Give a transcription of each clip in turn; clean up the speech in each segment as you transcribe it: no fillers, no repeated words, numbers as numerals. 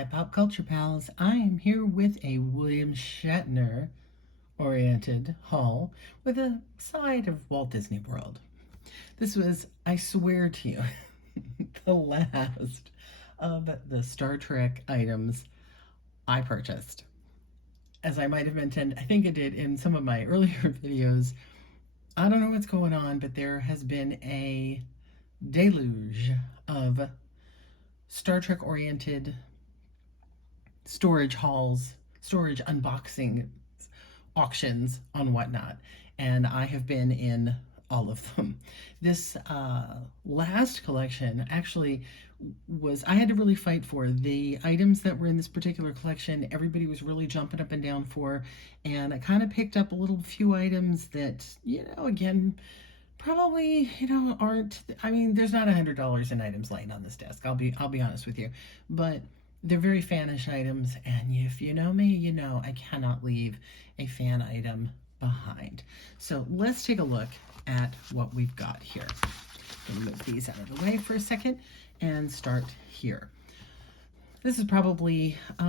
Hi, Pop Culture Pals. I am here with a William Shatner oriented haul with a side of Walt Disney World. This was, I swear to you, the last of the Star Trek items I purchased. As I might have mentioned, I think I did in some of my earlier videos. I don't know what's going on, but there has been a deluge of Star Trek oriented storage hauls, storage unboxing auctions on whatnot, and I have been in all of them. This last collection actually I had to really fight for the items that were in this particular collection. Everybody was really jumping up and down for, and I kind of picked up a little few items that, again, probably, aren't, I mean, there's not $100 in items laying on this desk. I'll be honest with you, but they're very fanish items, and if you know me, you know I cannot leave a fan item behind. So let's take a look at what we've got here. I'm going to move these out of the way for a second and start here. This is probably, I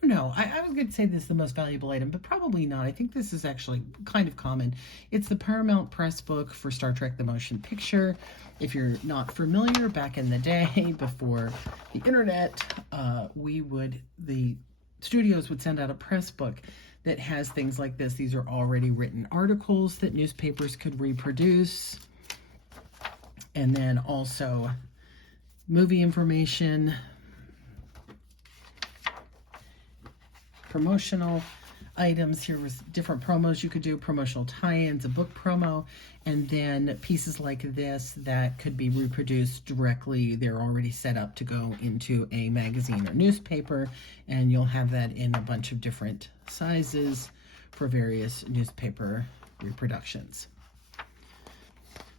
don't know, I was going to say this is the most valuable item, but probably not. I think this is actually kind of common. It's the Paramount Press book for Star Trek The Motion Picture. If you're not familiar, back in the day, before the internet, the studios would send out a press book that has things like this. These are already written articles that newspapers could reproduce. And then also movie information, promotional items. Here was different promos you could do, promotional tie-ins, a book promo, and then pieces like this that could be reproduced directly. They're already set up to go into a magazine or newspaper, and you'll have that in a bunch of different sizes for various newspaper reproductions.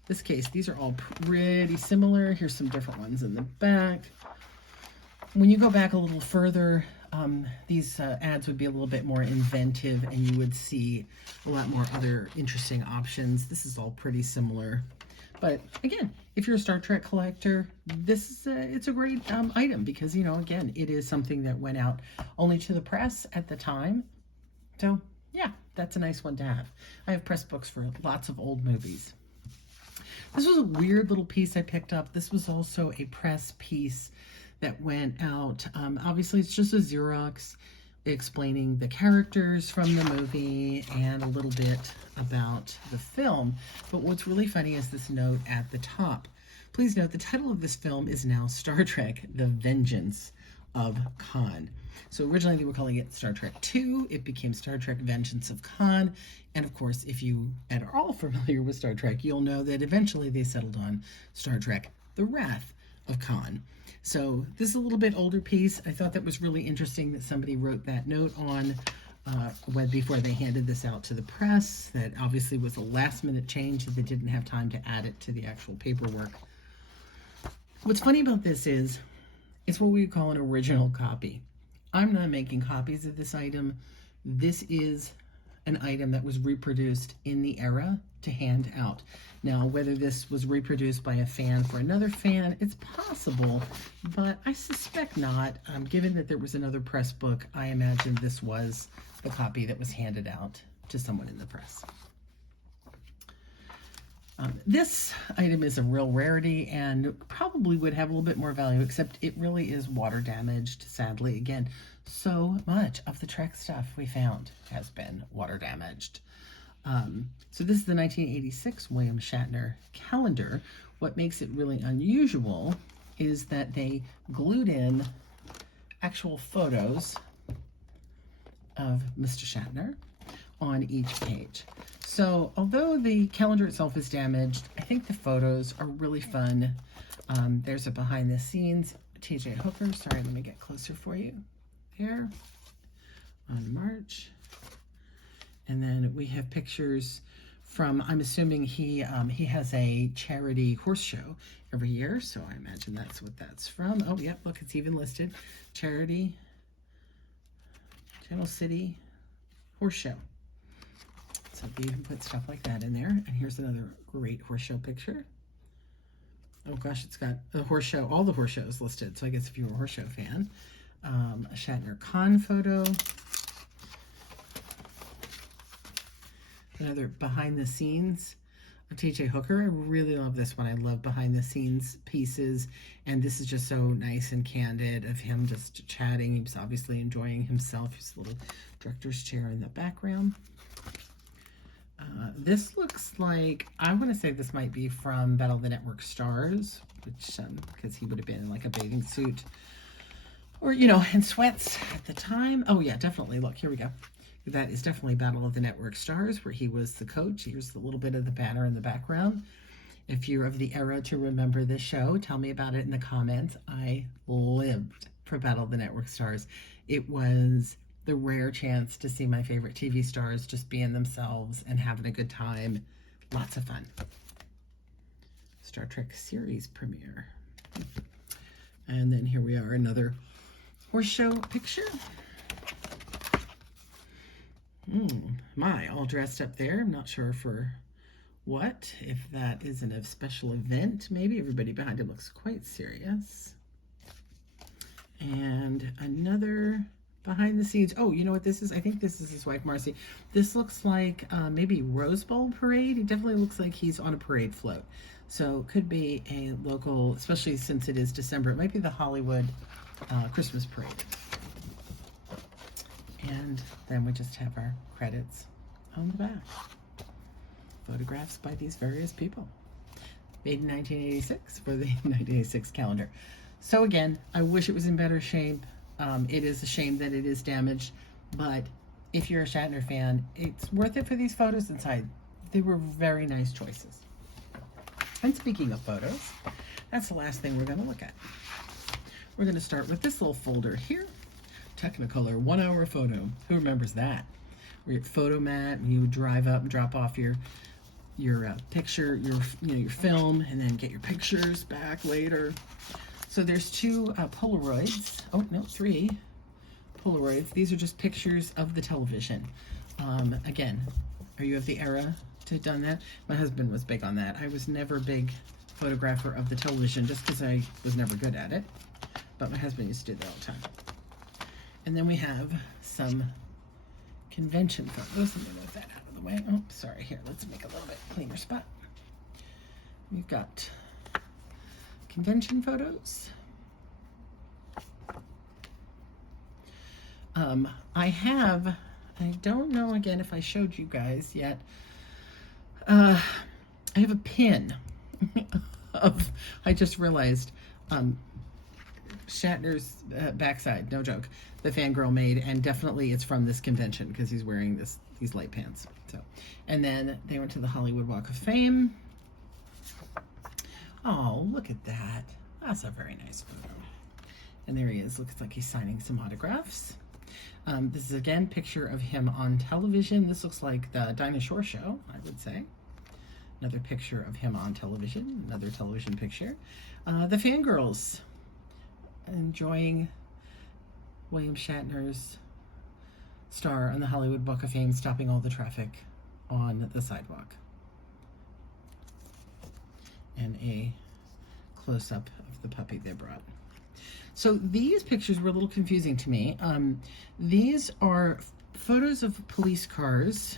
This case, these are all pretty similar. Here's some different ones in the back. When you go back a little further, these ads would be a little bit more inventive, and you would see a lot more other interesting options. This is all pretty similar. But again, if you're a Star Trek collector, it's a great item because, again, it is something that went out only to the press at the time. So yeah, that's a nice one to have. I have press books for lots of old movies. This was a weird little piece I picked up. This was also a press piece that went out. Obviously, it's just a Xerox explaining the characters from the movie and a little bit about the film. But what's really funny is this note at the top. Please note the title of this film is now Star Trek: The Vengeance of Khan. So originally they were calling it Star Trek II. It became Star Trek: Vengeance of Khan. And of course, if you are all familiar with Star Trek, you'll know that eventually they settled on Star Trek: The Wrath of Khan. So this is a little bit older piece. I thought that was really interesting that somebody wrote that note on before they handed this out to the press. That obviously was a last minute change that they didn't have time to add it to the actual paperwork. What's funny about this is it's what we would call an original copy. I'm not making copies of this item. This is an item that was reproduced in the era to hand out. Now, whether this was reproduced by a fan for another fan, it's possible, but I suspect not. Given that there was another press book, I imagine this was the copy that was handed out to someone in the press. This item is a real rarity and probably would have a little bit more value, except it really is water damaged, sadly. Again, so much of the Trek stuff we found has been water damaged. So this is the 1986 William Shatner calendar. What makes it really unusual is that they glued in actual photos of Mr. Shatner on each page. So although the calendar itself is damaged, I think the photos are really fun. There's a behind the scenes TJ Hooker. Sorry, let me get closer for you. There on March. And then we have pictures from, I'm assuming he has a charity horse show every year, so I imagine that's what that's from. Oh, yep, look, it's even listed. Charity, Channel City Horse Show. So they even put stuff like that in there. And here's another great horse show picture. Oh gosh, it's got the horse show, all the horse shows listed. So I guess if you're a horse show fan, A Shatner Con photo. Another behind the scenes of T.J. Hooker. I really love this one. I love behind the scenes pieces, and this is just so nice and candid of him just chatting. He's obviously enjoying himself. His little director's chair in the background. This looks like, I want to say this might be from Battle of the Network Stars, which, because he would have been in like a bathing suit or, you know, in sweats at the time. Oh yeah, definitely. Look, here we go. That is definitely Battle of the Network Stars, where he was the coach. Here's a little bit of the banner in the background. If you're of the era to remember this show, tell me about it in the comments. I lived for Battle of the Network Stars. It was the rare chance to see my favorite TV stars just being themselves and having a good time. Lots of fun. Star Trek series premiere. And then here we are, another horse show picture. My, all dressed up there. I'm not sure for what. If that isn't a special event, maybe. Everybody behind him looks quite serious. And another behind the scenes. Oh, you know what this is? I think this is his wife, Marcy. This looks like maybe Rose Bowl parade. He definitely looks like he's on a parade float. So it could be a local, especially since it is December. It might be the Hollywood Christmas parade. And then we just have our credits on the back. Photographs by these various people. Made in 1986 for the 1986 calendar. So again, I wish it was in better shape. It is a shame that it is damaged, but if you're a Shatner fan, it's worth it for these photos inside. They were very nice choices. And speaking of photos, that's the last thing we're going to look at. We're going to start with this little folder here. Technicolor 1 hour photo. Who remembers that? Where your photo mat, and you drive up and drop off your picture, your film, and then get your pictures back later. So there's 2 Polaroids. Oh no, 3 Polaroids. These are just pictures of the television. Again, are you of the era to have done that? My husband was big on that. I was never a big photographer of the television just because I was never good at it. But my husband used to do that all the time. And then we have some convention photos. Let me move that out of the way. Oh, sorry. Here, let's make a little bit cleaner spot. We've got convention photos. I don't know again if I showed you guys yet. I have a pin of, I just realized, Shatner's backside, no joke, the fangirl made, and definitely it's from this convention because he's wearing these light pants. So, and then they went to the Hollywood Walk of Fame. Oh, look at that. That's a very nice photo. And there he is. Looks like he's signing some autographs. This is again a picture of him on television. This looks like the Dinah Shore show, I would say. Another picture of him on television. Another television picture. The fangirls enjoying William Shatner's star on the Hollywood Walk of Fame, stopping all the traffic on the sidewalk. And a close-up of the puppy they brought. So these pictures were a little confusing to me. These are photos of police cars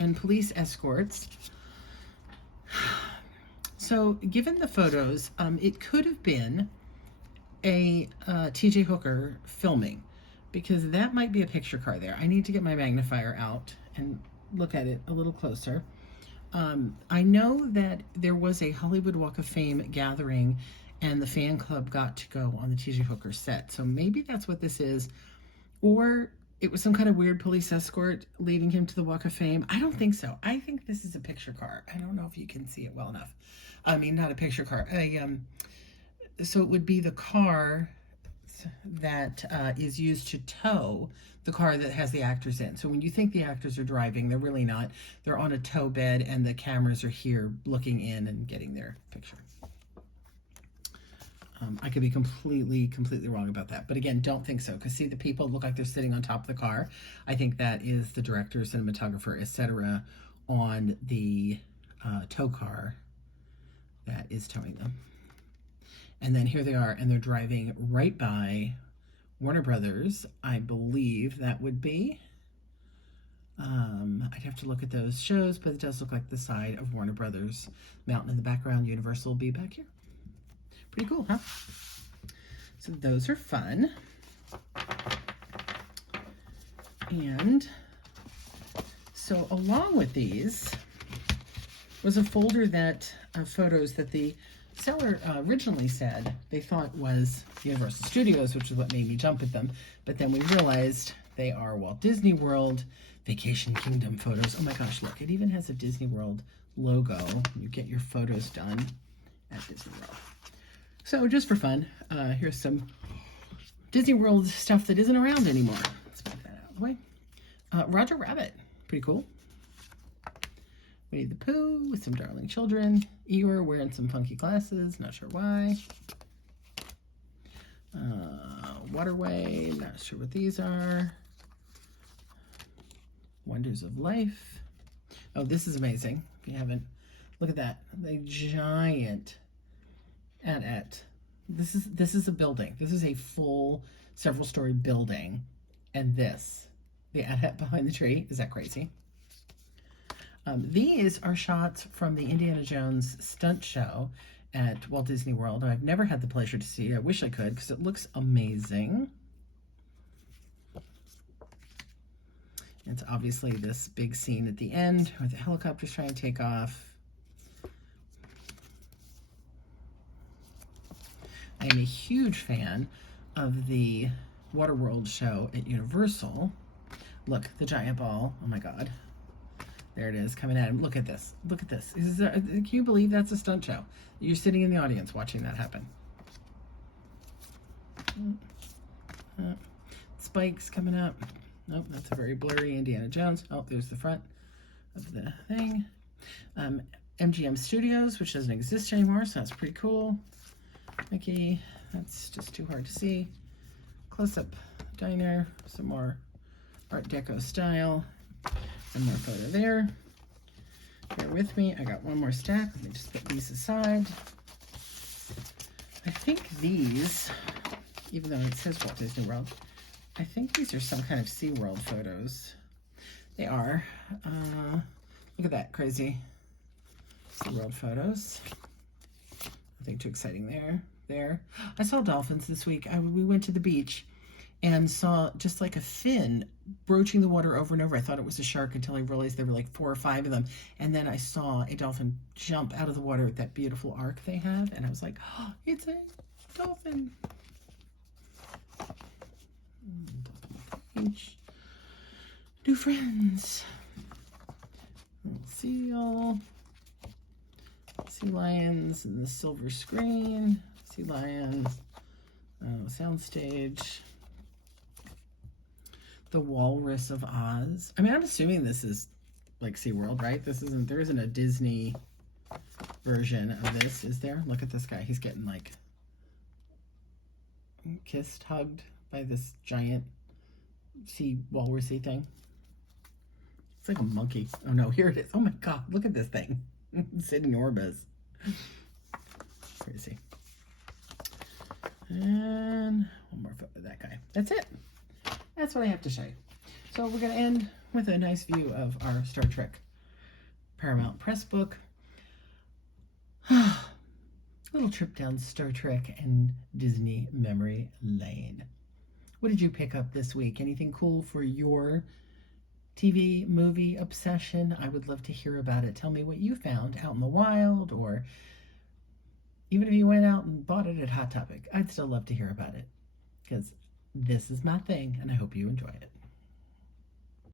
and police escorts. So given the photos, it could have been a T.J. Hooker filming, because that might be a picture car there. I need to get my magnifier out and look at it a little closer. I know that there was a Hollywood Walk of Fame gathering and the fan club got to go on the T.J. Hooker set. So maybe that's what this is. Or it was some kind of weird police escort leading him to the Walk of Fame. I don't think so. I think this is a picture car. I don't know if you can see it well enough. I mean, not a picture car. So it would be the car that is used to tow the car that has the actors in. So when you think the actors are driving, they're really not. They're on a tow bed and the cameras are here looking in and getting their picture. I could be completely wrong about that. But again, don't think so. Because see, the people look like they're sitting on top of the car. I think that is the director, cinematographer, etc. on the tow car that is towing them. And then here they are, and they're driving right by Warner Brothers, I believe that would be. I'd have to look at those shows, but it does look like the side of Warner Brothers. Mountain in the background, Universal will be back here. Pretty cool, huh? So those are fun. And so along with these was a folder that photos that the seller originally said they thought was Universal Studios, which is what made me jump at them. But then we realized they are Walt Disney World Vacation Kingdom photos. Oh my gosh, look, it even has a Disney World logo. You get your photos done at Disney World. So just for fun, here's some Disney World stuff that isn't around anymore. Let's put that out of the way. Roger Rabbit, pretty cool. Winnie the Pooh with some darling children. Eeyore wearing some funky glasses, not sure why. Waterway, not sure what these are. Wonders of Life. Oh, this is amazing. If you haven't, look at that. The giant this is a building. This is a full several story building. And this, the AT-AT behind the tree. Is that crazy? These are shots from the Indiana Jones stunt show at Walt Disney World. I've never had the pleasure to see. I wish I could because it looks amazing. It's obviously this big scene at the end where the helicopter's trying to take off. I am a huge fan of the Waterworld show at Universal. Look, the giant ball. Oh my God. There it is, coming at him. Look at this. Look at this. Can you believe that's a stunt show? You're sitting in the audience watching that happen. Spikes coming up. Nope, that's a very blurry Indiana Jones. Oh, there's the front of the thing. MGM Studios, which doesn't exist anymore, so that's pretty cool. Mickey, that's just too hard to see. Close-up diner, some more Art Deco style. One more photo there. Bear with me, I got one more stack. Let me just put these aside. I think these, even though it says Walt Disney World, I think these are some kind of SeaWorld photos. They are. Look at that, crazy SeaWorld photos. Nothing too exciting there. I saw dolphins this week. We went to the beach and saw just like a fin broaching the water over and over. I thought it was a shark until I realized there were like 4 or 5 of them. And then I saw a dolphin jump out of the water with that beautiful arc they have. And I was like, oh, it's a dolphin. Beach. New friends. Seal. Sea lions and the silver screen. Sea lions. Soundstage. The Walrus of Oz. I mean, I'm assuming this is like SeaWorld, right? There isn't a Disney version of this, is there? Look at this guy. He's getting like kissed, hugged by this giant sea walrusy thing. It's like a monkey. Oh no, here it is. Oh my God, look at this thing. Sitting Orbis. Crazy. And one more photo of that guy. That's it. That's what I have to show you. So we're going to end with a nice view of our Star Trek Paramount Press book. Little trip down Star Trek and Disney memory lane. What did you pick up this week? Anything cool for your TV movie obsession? I would love to hear about it. Tell me what you found out in the wild, or even if you went out and bought it at Hot Topic. I'd still love to hear about it because this is my thing and I hope you enjoy it.